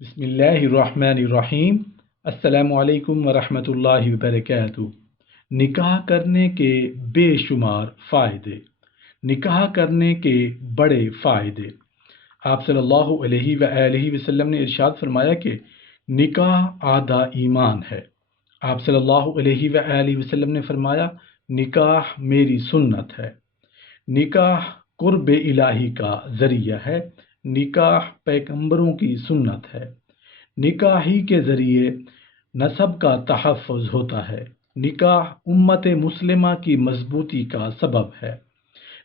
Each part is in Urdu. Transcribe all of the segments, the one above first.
بسم اللہ الرحمن الرحیم۔ السلام علیکم ورحمۃ اللہ وبرکاتہ۔ نکاح کرنے کے بے شمار فائدے، نکاح کرنے کے بڑے فائدے۔ آپ صلی اللہ علیہ وآلہ وسلم نے ارشاد فرمایا کہ نکاح آدھا ایمان ہے۔ آپ صلی اللہ علیہ وآلہ وسلم نے فرمایا نکاح میری سنت ہے۔ نکاح قرب الہی کا ذریعہ ہے۔ نکاح پیغمبروں کی سنت ہے۔ نکاح ہی کے ذریعے نسب کا تحفظ ہوتا ہے۔ نکاح امت مسلمہ کی مضبوطی کا سبب ہے۔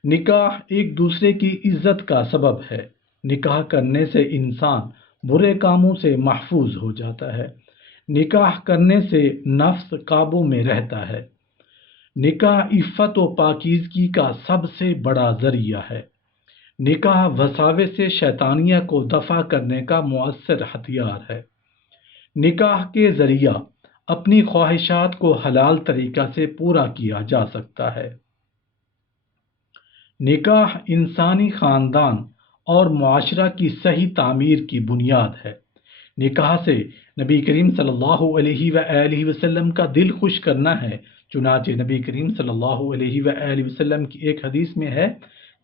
نکاح ایک دوسرے کی عزت کا سبب ہے۔ نکاح کرنے سے انسان برے کاموں سے محفوظ ہو جاتا ہے۔ نکاح کرنے سے نفس قابو میں رہتا ہے۔ نکاح عفت و پاکیزگی کا سب سے بڑا ذریعہ ہے۔ نکاح وساوس سے شیطانیہ کو دفع کرنے کا مؤثر ہتھیار ہے۔ نکاح کے ذریعہ اپنی خواہشات کو حلال طریقہ سے پورا کیا جا سکتا ہے۔ نکاح انسانی خاندان اور معاشرہ کی صحیح تعمیر کی بنیاد ہے۔ نکاح سے نبی کریم صلی اللہ علیہ وآلہ وسلم کا دل خوش کرنا ہے۔ چنانچہ نبی کریم صلی اللہ علیہ وآلہ وسلم کی ایک حدیث میں ہے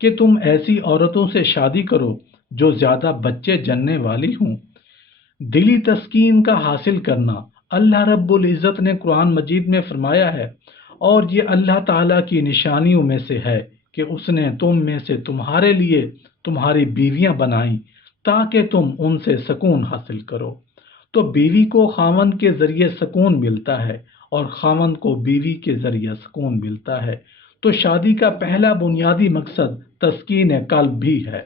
کہ تم ایسی عورتوں سے شادی کرو جو زیادہ بچے جننے والی ہوں۔ دلی تسکین کا حاصل کرنا، اللہ رب العزت نے قرآن مجید میں فرمایا ہے، اور یہ اللہ تعالیٰ کی نشانیوں میں سے ہے کہ اس نے تم میں سے تمہارے لیے تمہاری بیویاں بنائیں تاکہ تم ان سے سکون حاصل کرو۔ تو بیوی کو خاوند کے ذریعے سکون ملتا ہے اور خاوند کو بیوی کے ذریعے سکون ملتا ہے۔ تو شادی کا پہلا بنیادی مقصد تسکین قلب بھی ہے۔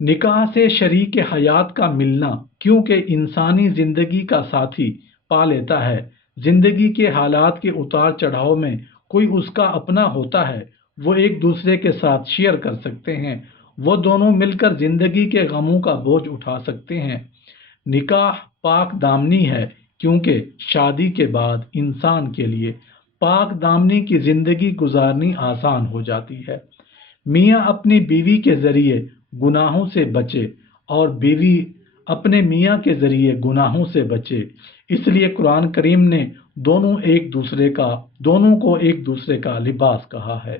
نکاح سے شریک حیات کا ملنا، کیونکہ انسانی زندگی کا ساتھی پا لیتا ہے۔ زندگی کے حالات کے اتار چڑھاؤ میں کوئی اس کا اپنا ہوتا ہے، وہ ایک دوسرے کے ساتھ شیئر کر سکتے ہیں، وہ دونوں مل کر زندگی کے غموں کا بوجھ اٹھا سکتے ہیں۔ نکاح پاک دامنی ہے، کیونکہ شادی کے بعد انسان کے لیے پاک دامنی کی زندگی گزارنی آسان ہو جاتی ہے۔ میاں اپنی بیوی کے ذریعے گناہوں سے بچے اور بیوی اپنے میاں کے ذریعے گناہوں سے بچے۔ اس لیے قرآن کریم نے دونوں کو ایک دوسرے کا لباس کہا ہے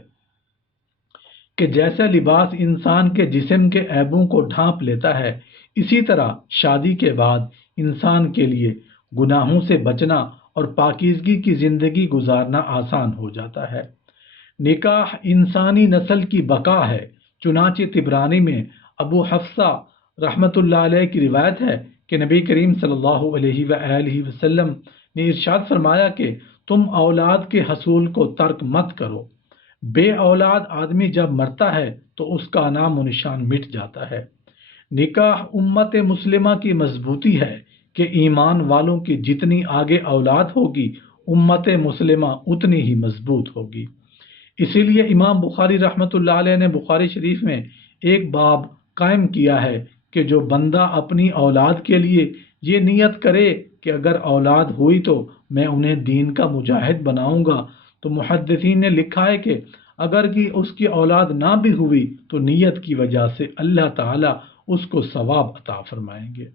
کہ جیسا لباس انسان کے جسم کے عیبوں کو ڈھانپ لیتا ہے، اسی طرح شادی کے بعد انسان کے لیے گناہوں سے بچنا اور پاکیزگی کی زندگی گزارنا آسان ہو جاتا ہے۔ نکاح انسانی نسل کی بقا ہے۔ چنانچہ طبرانی میں ابو حفصہ رحمۃ اللہ علیہ کی روایت ہے کہ نبی کریم صلی اللہ علیہ وآلہ وسلم نے ارشاد فرمایا کہ تم اولاد کے حصول کو ترک مت کرو۔ بے اولاد آدمی جب مرتا ہے تو اس کا نام و نشان مٹ جاتا ہے۔ نکاح امت مسلمہ کی مضبوطی ہے کہ ایمان والوں کی جتنی آگے اولاد ہوگی، امت مسلمہ اتنی ہی مضبوط ہوگی۔ اسی لیے امام بخاری رحمۃ اللہ علیہ نے بخاری شریف میں ایک باب قائم کیا ہے کہ جو بندہ اپنی اولاد کے لیے یہ نیت کرے کہ اگر اولاد ہوئی تو میں انہیں دین کا مجاہد بناؤں گا، تو محدثین نے لکھا ہے کہ اگر کہ اس کی اولاد نہ بھی ہوئی تو نیت کی وجہ سے اللہ تعالیٰ اس کو ثواب عطا فرمائیں گے۔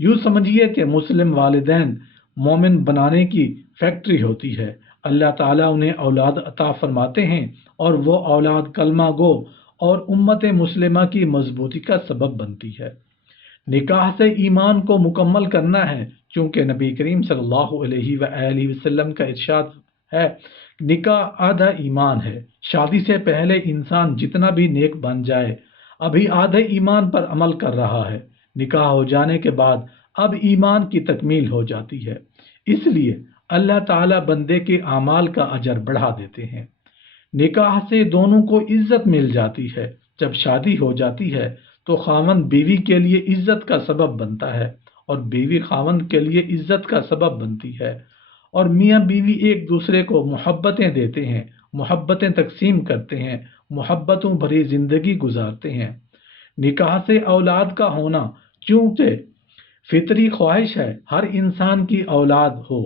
یوں سمجھیے کہ مسلم والدین مومن بنانے کی فیکٹری ہوتی ہے۔ اللہ تعالیٰ انہیں اولاد عطا فرماتے ہیں اور وہ اولاد کلمہ گو اور امت مسلمہ کی مضبوطی کا سبب بنتی ہے۔ نکاح سے ایمان کو مکمل کرنا ہے، چونکہ نبی کریم صلی اللہ علیہ وآلہ وسلم کا ارشاد ہے نکاح آدھا ایمان ہے۔ شادی سے پہلے انسان جتنا بھی نیک بن جائے ابھی آدھے ایمان پر عمل کر رہا ہے۔ نکاح ہو جانے کے بعد اب ایمان کی تکمیل ہو جاتی ہے، اس لیے اللہ تعالیٰ بندے کے اعمال کا اجر بڑھا دیتے ہیں۔ نکاح سے دونوں کو عزت مل جاتی ہے۔ جب شادی ہو جاتی ہے تو خاوند بیوی کے لیے عزت کا سبب بنتا ہے اور بیوی خاوند کے لیے عزت کا سبب بنتی ہے، اور میاں بیوی ایک دوسرے کو محبتیں دیتے ہیں، محبتیں تقسیم کرتے ہیں، محبتوں بھری زندگی گزارتے ہیں۔ نکاح سے اولاد کا ہونا چونکہ فطری خواہش ہے، ہر انسان کی اولاد ہو۔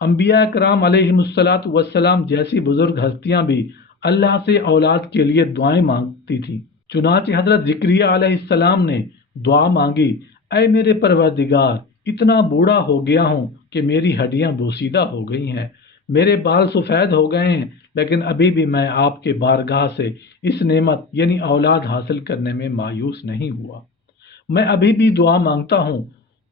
انبیاء کرام علیہم السلام جیسی بزرگ ہستیاں بھی اللہ سے اولاد کے لیے دعائیں مانگتی تھیں۔ چنانچہ حضرت زکریا علیہ السلام نے دعا مانگی، اے میرے پروردگار، اتنا بوڑھا ہو گیا ہوں کہ میری ہڈیاں بوسیدہ ہو گئی ہیں، میرے بال سفید ہو گئے ہیں، لیکن ابھی بھی میں آپ کے بارگاہ سے اس نعمت یعنی اولاد حاصل کرنے میں مایوس نہیں ہوا۔ میں ابھی بھی دعا مانگتا ہوں۔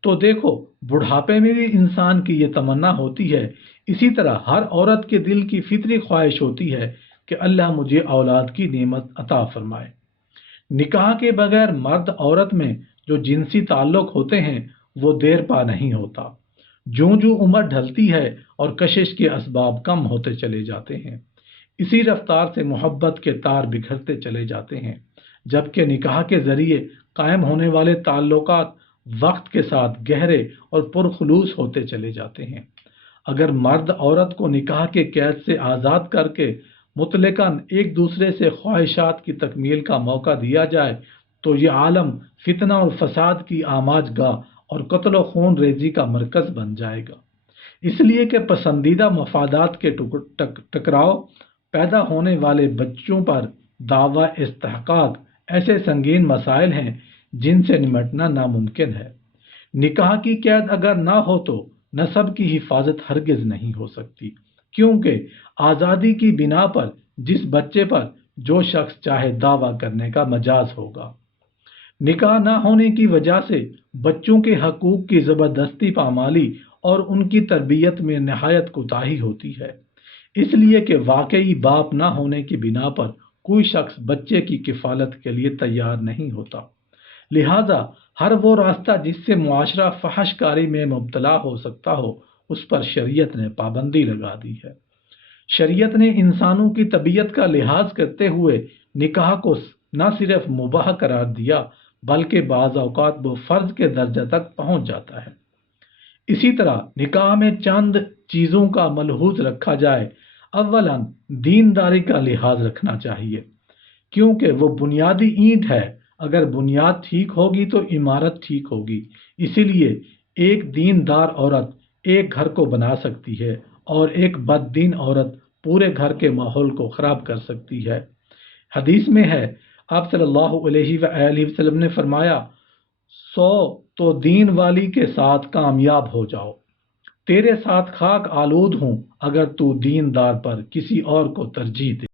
تو دیکھو، بڑھاپے میں بھی انسان کی یہ تمنا ہوتی ہے، اسی طرح ہر عورت کے دل کی فطری خواہش ہوتی ہے کہ اللہ مجھے اولاد کی نعمت عطا فرمائے۔ نکاح کے بغیر مرد عورت میں جو جنسی تعلق ہوتے ہیں وہ دیر پا نہیں ہوتا۔ جوں جوں عمر ڈھلتی ہے اور کشش کے اسباب کم ہوتے چلے جاتے ہیں، اسی رفتار سے محبت کے تار بکھرتے چلے جاتے ہیں، جبکہ نکاح کے ذریعے قائم ہونے والے تعلقات وقت کے ساتھ گہرے اور پرخلوص ہوتے چلے جاتے ہیں۔ اگر مرد عورت کو نکاح کے قید سے آزاد کر کے مطلقاً ایک دوسرے سے خواہشات کی تکمیل کا موقع دیا جائے تو یہ عالم فتنہ اور فساد کی آماج گاہ اور قتل و خون ریزی کا مرکز بن جائے گا، اس لیے کہ پسندیدہ مفادات کے ٹکراؤ پیدا ہونے والے بچوں پر دعوی استحقاق ایسے سنگین مسائل ہیں جن سے نمٹنا ناممکن ہے۔ نکاح کی قید اگر نہ ہو تو نسب کی حفاظت ہرگز نہیں ہو سکتی، کیونکہ آزادی کی بنا پر جس بچے پر جو شخص چاہے دعویٰ کرنے کا مجاز ہوگا۔ نکاح نہ ہونے کی وجہ سے بچوں کے حقوق کی زبردستی پامالی اور ان کی تربیت میں نہایت کوتاہی ہوتی ہے، اس لیے کہ واقعی باپ نہ ہونے کی بنا پر کوئی شخص بچے کی کفالت کے لیے تیار نہیں ہوتا۔ لہذا ہر وہ راستہ جس سے معاشرہ فحش کاری میں مبتلا ہو سکتا ہو، اس پر شریعت نے پابندی لگا دی ہے۔ شریعت نے انسانوں کی طبیعت کا لحاظ کرتے ہوئے نکاح کو نہ صرف مباح قرار دیا بلکہ بعض اوقات وہ فرض کے درجہ تک پہنچ جاتا ہے۔ اسی طرح نکاح میں چند چیزوں کا ملحوظ رکھا جائے۔ اولاً دینداری کا لحاظ رکھنا چاہیے، کیونکہ وہ بنیادی اینٹ ہے، اگر بنیاد ٹھیک ہوگی تو عمارت ٹھیک ہوگی۔ اسی لیے ایک دیندار عورت ایک گھر کو بنا سکتی ہے اور ایک بد دین عورت پورے گھر کے ماحول کو خراب کر سکتی ہے۔ حدیث میں ہے، آپ صلی اللہ علیہ وآلہ وسلم نے فرمایا، 100 تو دین والی کے ساتھ کامیاب ہو جاؤ، تیرے ساتھ خاک آلود ہوں اگر تو دیندار پر کسی اور کو ترجیح دے۔